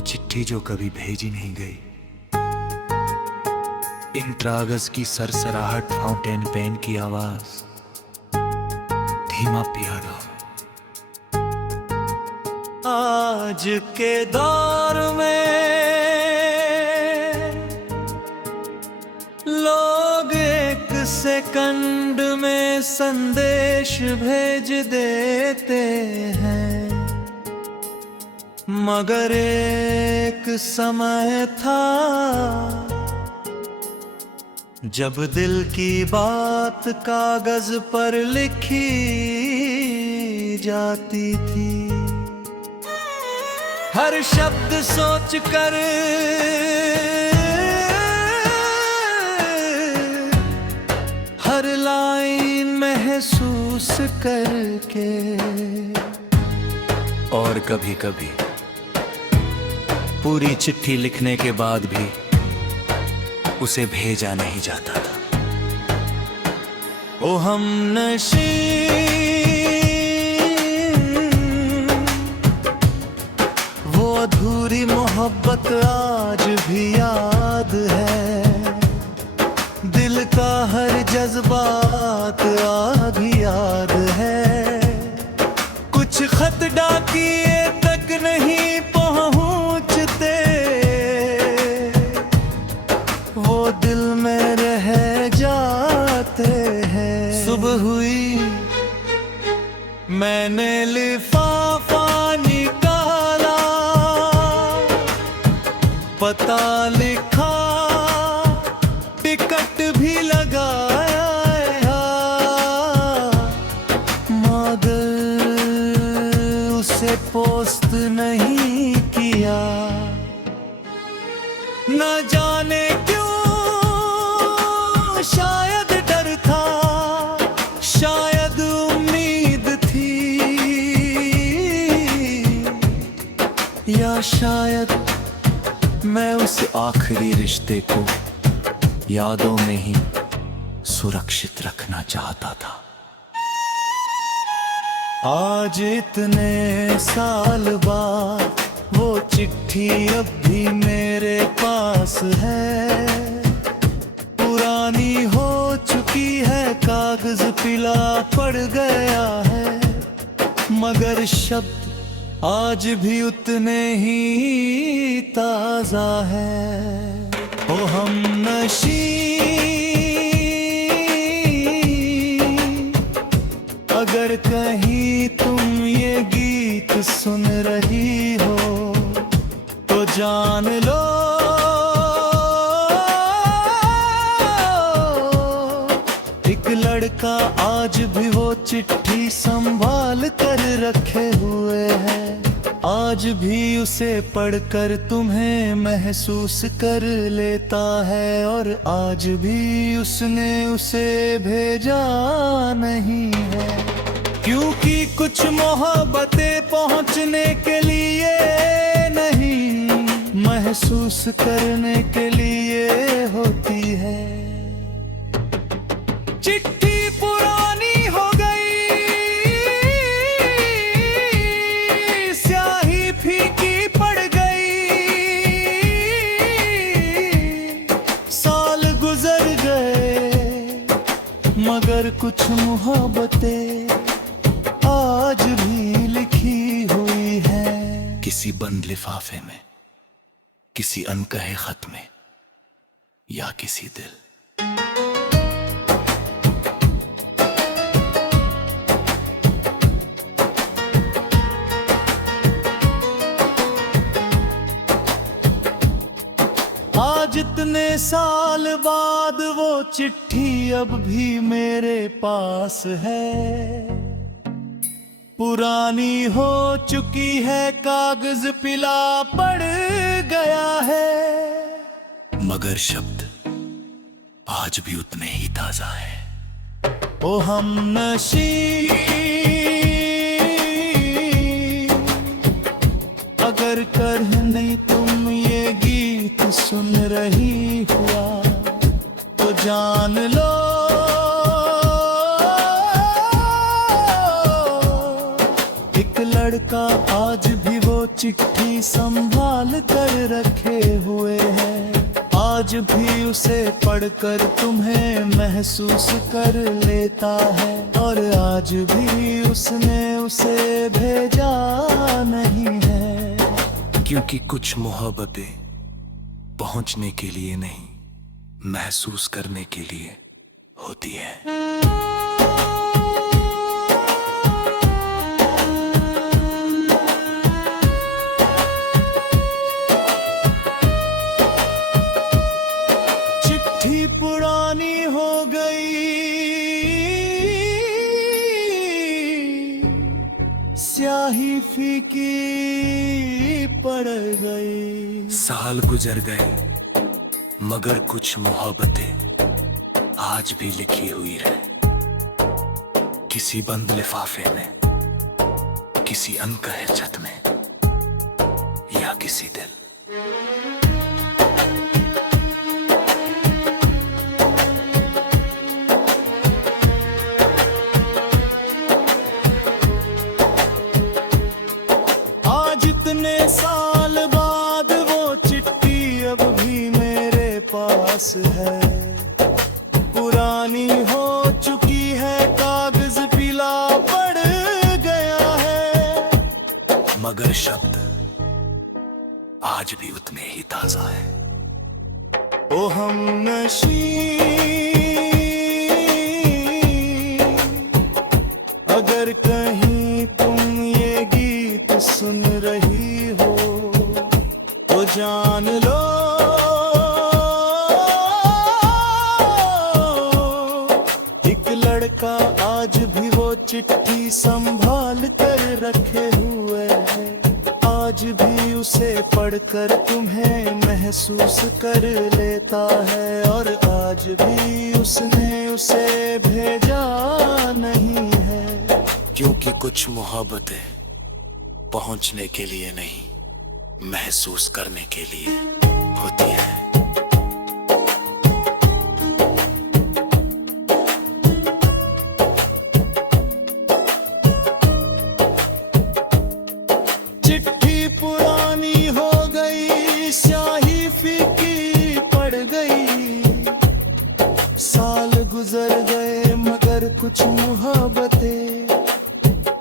वो चिट्ठी जो कभी भेजी नहीं गई, इंट्रागस की सरसराहट, फाउंटेन पेन की आवाज, धीमा पियानो। आज के दौर में लोग एक सेकंड में संदेश भेज देते हैं, मगर एक समय था जब दिल की बात कागज पर लिखी जाती थी। हर शब्द सोच कर, हर लाइन महसूस करके, और कभी कभी पूरी चिट्ठी लिखने के बाद भी उसे भेजा नहीं जाता था। ओ हमनशीं, वो अधूरी मोहब्बत आज भी याद है, दिल का हर जज्बात आज भी याद है। कुछ खत डाकिए तक नहीं पहुंचते, वो दिल में रह जाते हैं। सुबह हुई, मैंने लिफाफा निकाला, पता लिखा, टिकट भी लगाया, मगर उसे पोस्ट नहीं किया। न जाने क्यों, शायद डर था, शायद उम्मीद थी, या शायद मैं उस आखिरी रिश्ते को यादों में ही सुरक्षित रखना चाहता था। आज इतने साल बाद वो चिट्ठी अब भी मेरे पास है, पुरानी हो चुकी है, कागज पीला पड़ गया है, मगर शब्द आज भी उतने ही ताजा है। ओ हमनशीं, अगर कहीं तुम ये गीत सुन रही हो तो जान लो, एक लड़का आज भी वो चिट्ठी संभाल कर रखे हुए है, आज भी उसे पढ़कर तुम्हें महसूस कर लेता है, और आज भी उसने उसे भेजा नहीं है। क्योंकि कुछ मोहब्बतें पहुंचने के लिए नहीं, महसूस करने के लिए होती है। चिट्ठी पुरानी हो गई, स्याही फीकी पड़ गई, साल गुजर गए, मगर कुछ मोहब्बतें आज भी लिखी हुई है। किसी बंद लिफाफे में, किसी अनकहे खत में, या किसी दिल। आज इतने साल बाद वो चिट्ठी अब भी मेरे पास है, पुरानी हो चुकी है, कागज पीला पड़ गया है, मगर शब्द आज भी उतने ही ताजा है। ओ हमनशीं, अगर कहीं तुम ये गीत सुन रही हुआ तो जान लो, एक लड़का आज भी वो चिट्ठी संभाल कर रखे हुए हैं, आज भी उसे पढ़कर तुम्हें महसूस कर लेता है, और आज भी उसने उसे भेजा नहीं है। क्योंकि कुछ मोहब्बतें पहुंचने के लिए नहीं, महसूस करने के लिए होती है। चिट्ठी पुरानी हो गई, स्याही फीकी पड़ गई। साल गुजर गए मगर कुछ मोहब्बतें आज भी लिखी हुई रहे, किसी बंद लिफाफे में, किसी अनकहे छत में, या किसी दिल। आज इतने साल बाद वो चिट्ठी अब भी मेरे पास है, पुरानी हो चुकी है, कागज पीला पड़ गया है, मगर शब्द आज भी उतने ही ताजा है। ओ हमनशी, अगर कहीं तुम ये गीत सुन रही हो तो जान लो, एक लड़का आज भी वो चिट्ठी संभाल कर रखे हुए है, आज भी उसे पढ़कर तुम्हें महसूस कर लेता है, और आज भी उसने उसे भेजा नहीं है। क्योंकि कुछ मोहब्बतें पहुंचने के लिए नहीं, महसूस करने के लिए होती है। चिट्ठी पुरानी हो गई, स्याही फीकी पड़ गई, साल गुजर गए मगर कुछ मोहब्बतें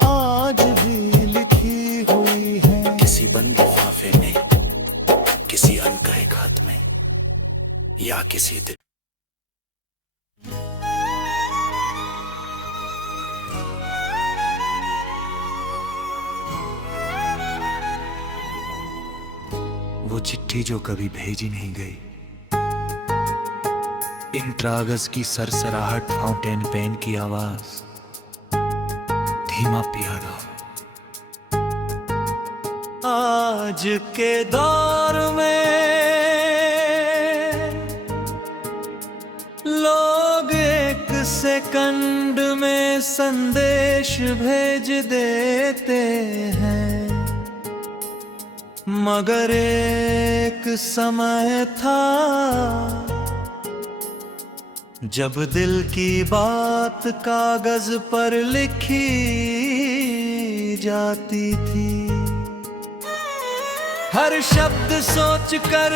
आज भी लिखी हुई हैं, किसी बंद लिफाफे में, किसी अनकहे खत में, या किसी दिल। वो चिट्ठी जो कभी भेजी नहीं गई, इन कागज की सरसराहट, फाउंटेन पेन की आवाज, धीमा पियानो। आज के दौर में लोग एक सेकंड में संदेश भेज देते हैं, मगर एक समय था जब दिल की बात कागज पर लिखी जाती थी, हर शब्द सोच कर,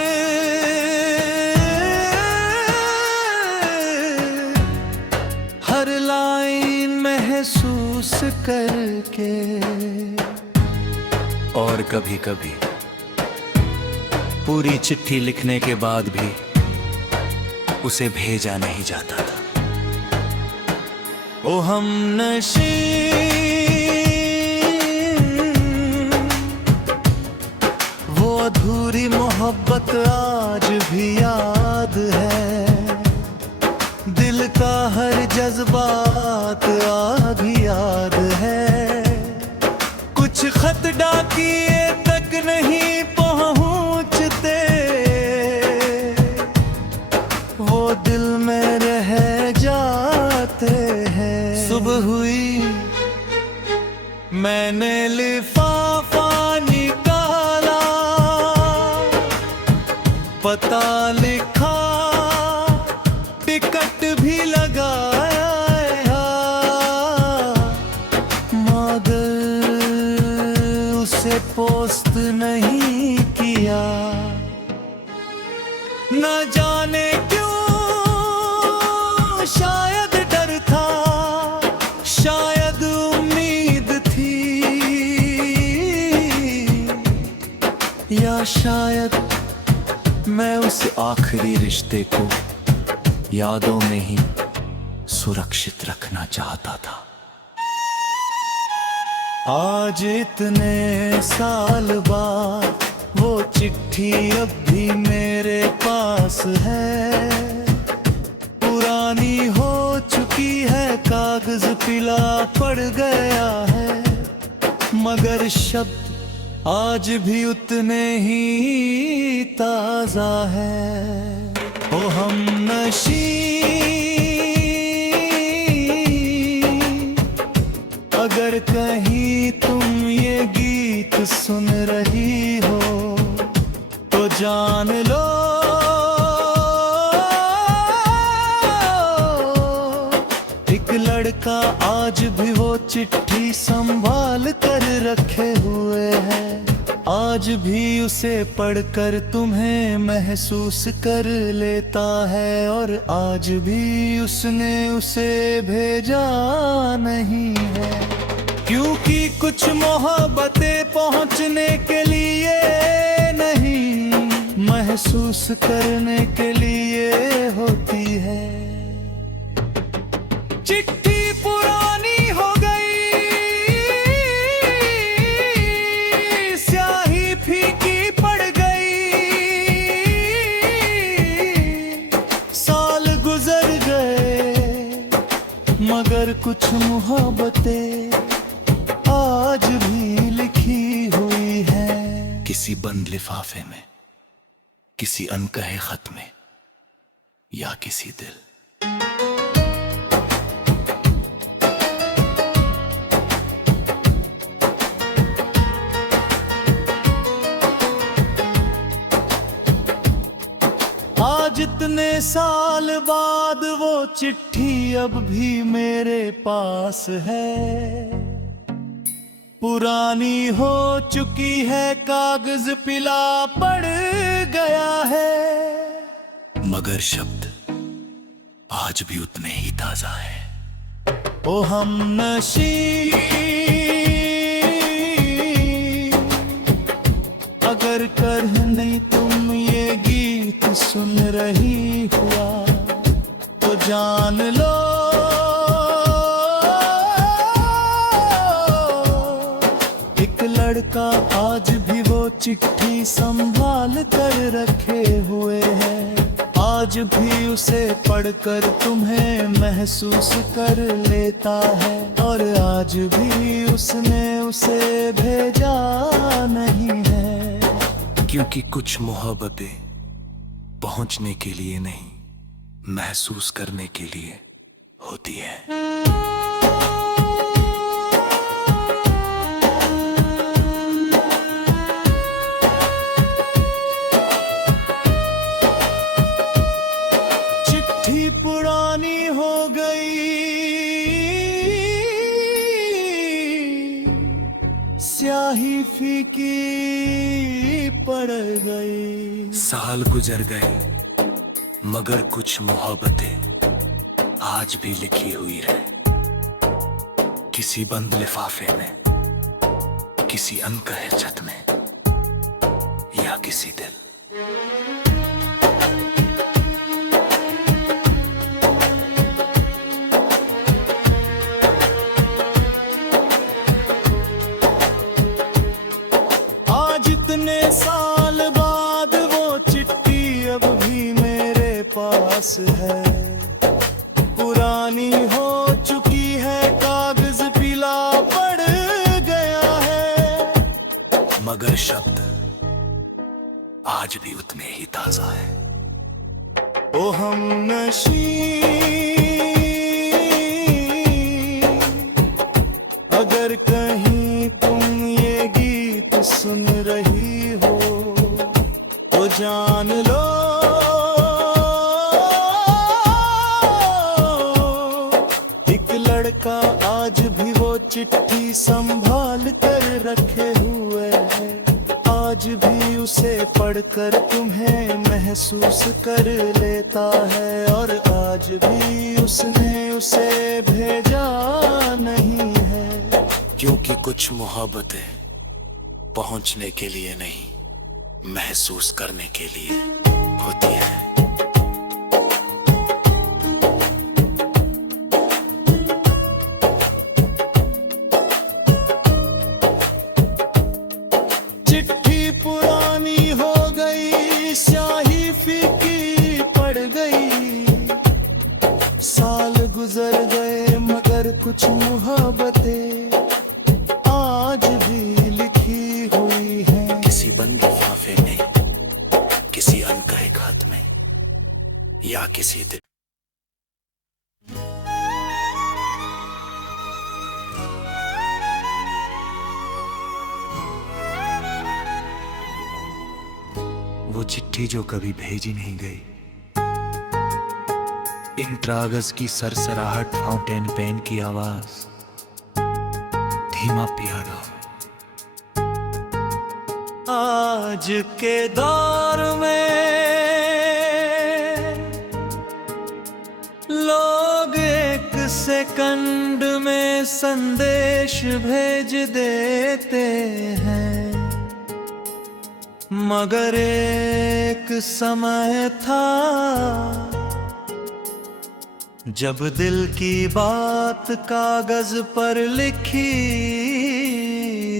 हर लाइन महसूस करके, और कभी कभी पूरी चिट्ठी लिखने के बाद भी उसे भेजा नहीं जाता था। ओ हमनशी, वो अधूरी मोहब्बत आज भी याद है, दिल का हर जज्बात आज भी याद है, कुछ खत डाकिए तक नहीं पहुंचते, वो दिल में रह जाते हैं। सुबह हुई, मैंने लिफाफा निकाला, पता लिखा, टिकट भी लगाया, मगर उसे पोस्ट नहीं किया। न जाने क्यों, शायद डर था, शायद उम्मीद थी, या शायद मैं उस आखिरी रिश्ते को यादों में ही सुरक्षित रखना चाहता था। आज इतने साल बाद वो चिट्ठी अब भी मेरे पास है। पुरानी हो चुकी है, कागज पीला पड़ गया है, मगर शब्द आज भी उतने ही ताजा है। ओ हमनशी, अगर कहीं तुम ये गीत सुन रही हो तो जान लो, एक लड़का आज भी वो चिट्ठी संभाल कर रखे हुए है। आज भी उसे पढ़कर तुम्हें महसूस कर लेता है, और आज भी उसने उसे भेजा नहीं है। क्योंकि कुछ मोहब्बतें पहुंचने के लिए नहीं, महसूस करने के लिए होती है। चिट्ठी पुरानी हो गई, स्याही फीकी पड़ गई, साल गुजर गए, मगर कुछ मोहब्बतें आज भी लिखी हुई है। किसी बंद लिफाफे में, किसी अनकहे खत में, या किसी दिल। आज इतने साल बाद वो चिट्ठी अब भी मेरे पास है। पुरानी हो चुकी है, कागज पीला पड़ गया है, मगर शब्द आज भी उतने ही ताजा है। ओ हमनशी, अगर कहीं तुम ये गीत सुन रही हुआ तो जान लो, लड़का आज भी वो चिट्ठी संभाल कर रखे हुए है। आज भी उसे पढ़कर तुम्हें महसूस कर लेता है, और आज भी उसने उसे भेजा नहीं है। क्योंकि कुछ मोहब्बतें पहुंचने के लिए नहीं, महसूस करने के लिए होती है। पुरानी हो गई, स्याही फीकी पड़ गई, साल गुजर गए, मगर कुछ मोहब्बतें आज भी लिखी हुई है। किसी बंद लिफाफे में, किसी अनकहे छत में, या किसी दिल। इतने साल बाद वो चिट्ठी अब भी मेरे पास है। पुरानी हो चुकी है, कागज पीला पड़ गया है, मगर शब्द आज भी उतने ही ताजा है। ओ हमनशी, अगर कहीं तुम ये गीत सुन रही हो तो जान लो, एक लड़का लड़का आज भी वो चिट्ठी संभाल कर रखे हुए है। आज भी उसे पढ़कर तुम्हें महसूस कर लेता है, और आज भी उसने उसे भेजा नहीं है। क्योंकि कुछ मोहब्बतें पहुंचने के लिए नहीं, महसूस करने के लिए होती है। चिट्ठी पुरानी हो गई, स्याही फीकी पड़ गई। साल गुजर गए मगर कुछ मोहब्बतें आज भी लिखी हुई हैं। किसी बंद लिफाफे में, किसी अनकहे खत में, या किसी दिल। वो चिट्ठी जो कभी भेजी नहीं गई, इन कागज की सरसराहट, फाउंटेन पेन की आवाज, धीमा पियानो। आज के दौर में लोग एक सेकंड में संदेश भेज देते हैं, मगर एक समय था जब दिल की बात कागज पर लिखी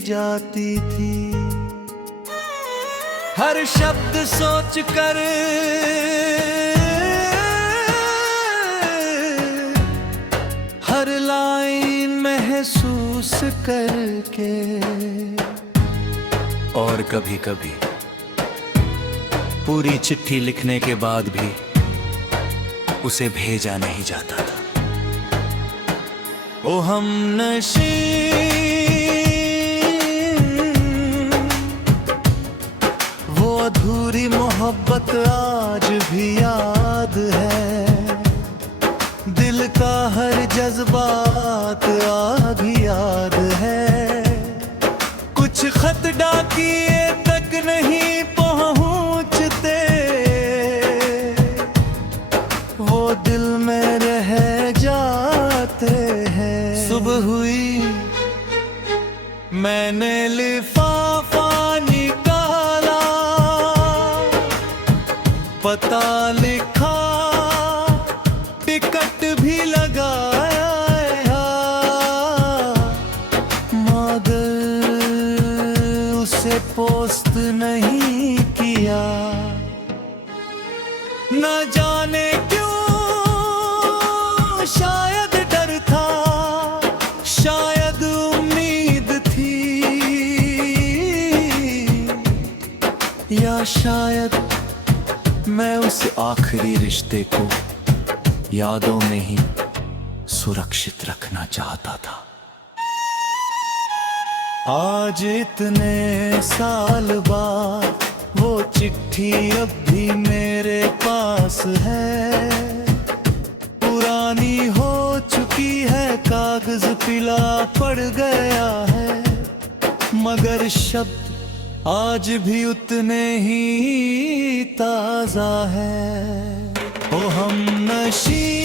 जाती थी। हर शब्द सोच कर, हर लाइन महसूस करके, और कभी कभी पूरी चिट्ठी लिखने के बाद भी उसे भेजा नहीं जाता था। ओ हमनशीं, वो अधूरी मोहब्बत आज भी याद है। दिल का हर जज्बात आज याद है। कुछ खत डाकिए तक नहीं पहुंचते, वो दिल में रह जाते हैं। सुबह हुई, मैंने लिफाफा निकाला, पता लिखा, टिकट भी लगाया, मगर उसे पोस्ट नहीं किया। न जाने क्यों, शायद डर था, शायद उम्मीद थी, या शायद मैं उस आखिरी रिश्ते को यादों में ही सुरक्षित रखना चाहता था। आज इतने साल बाद वो चिट्ठी अब भी मेरे पास है। पुरानी हो चुकी है, कागज पीला पड़ गया है, मगर शब्द आज भी उतने ही ताजा है। ओ हमनशीं,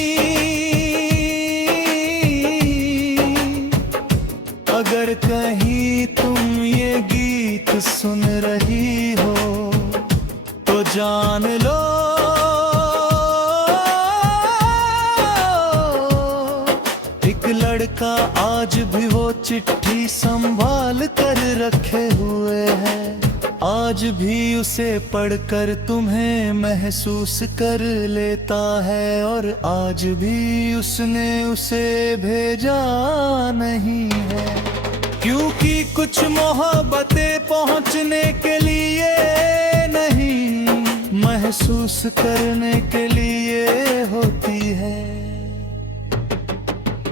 अगर कहीं तुम ये गीत सुन रही हो तो जान लो, एक लड़का आज भी वो चिट्ठी संभाल कर रखे हुए है। आज भी उसे पढ़कर तुम्हें महसूस कर लेता है, और आज भी उसने उसे भेजा नहीं है। क्योंकि कुछ मोहब्बतें पहुंचने के लिए नहीं, महसूस करने के लिए होती है।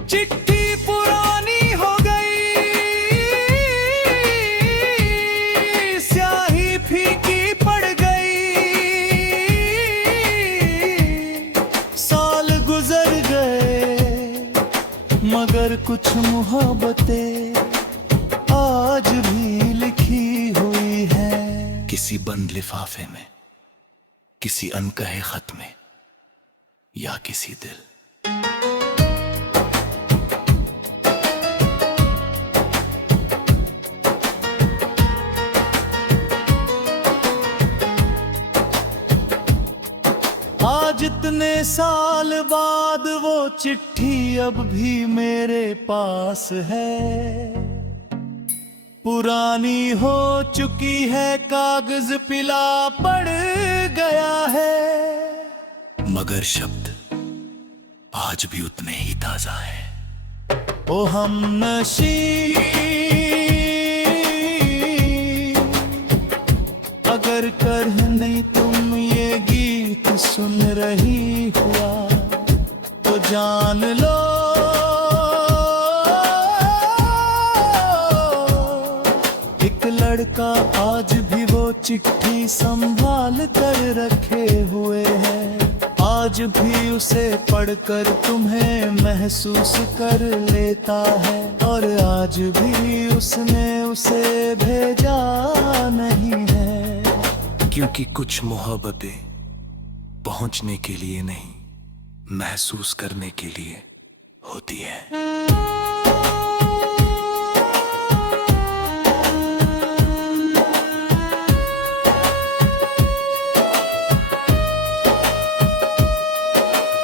चिट्ठी पुरानी हो गई, स्याही फीकी पड़ गई। साल गुजर गए मगर कुछ मोहब्बतें आज भी लिखी हुई है किसी बंद लिफाफे में, किसी अनकहे खत में, या किसी दिल। आज इतने साल बाद वो चिट्ठी अब भी मेरे पास है। पुरानी हो चुकी है, कागज पिला पड़ गया है, मगर शब्द आज भी उतने ही ताजा है। ओ हमनशी, अगर कर नहीं तुम ये गीत सुन रही हुआ तो जान लो एक लड़का आज भी वो चिट्ठी संभाल कर रखे हुए है। आज भी उसे पढ़कर तुम्हें महसूस कर लेता है, और आज भी उसने उसे भेजा नहीं है। क्योंकि कुछ मोहब्बतें पहुंचने के लिए नहीं, महसूस करने के लिए होती है।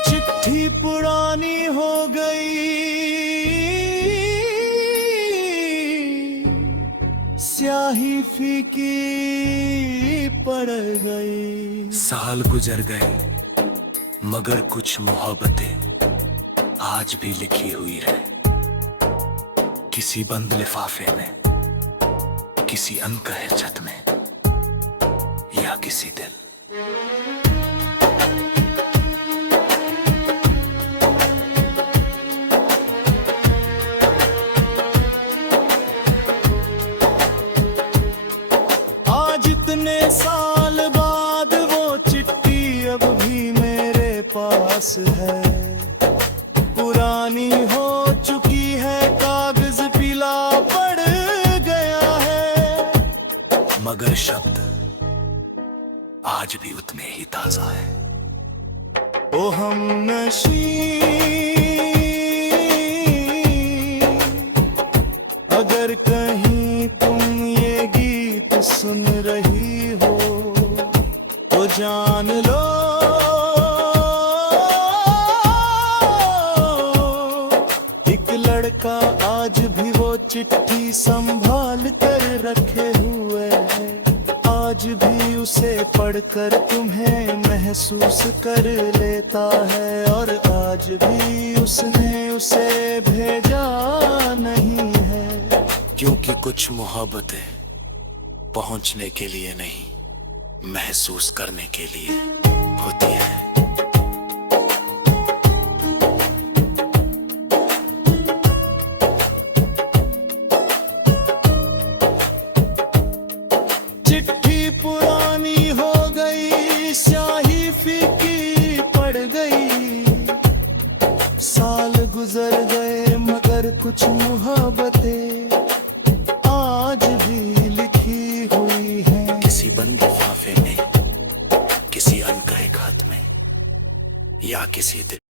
चिट्ठी पुरानी हो गई, स्याही फीकी पड़ गई। साल गुजर गए मगर कुछ मोहब्बतें आज भी लिखी हुई रहे किसी बंद लिफाफे में, किसी अनकहे छत में, या किसी दिल। आज इतने साल बाद वो चिट्ठी अब भी मेरे पास है। पुरानी हो चुकी है, कागज पीला पड़ गया है, मगर शब्द आज भी उतने ही ताजा है। ओ हमनशी, अगर कहीं तुम ये गीत सुन रही हो तो जान लो एक लड़का आज भी वो चिट्ठी संभाल कर रखे हुए है। आज भी उसे पढ़कर तुम्हें महसूस कर लेता है, और आज भी उसने उसे भेजा नहीं है। क्योंकि कुछ मोहब्बतें पहुंचने के लिए नहीं, महसूस करने के लिए होती है। चिट्ठी पुरानी हो गई, स्याही फीकी पड़ गई। साल गुजर गए मगर कुछ मोहब्बतें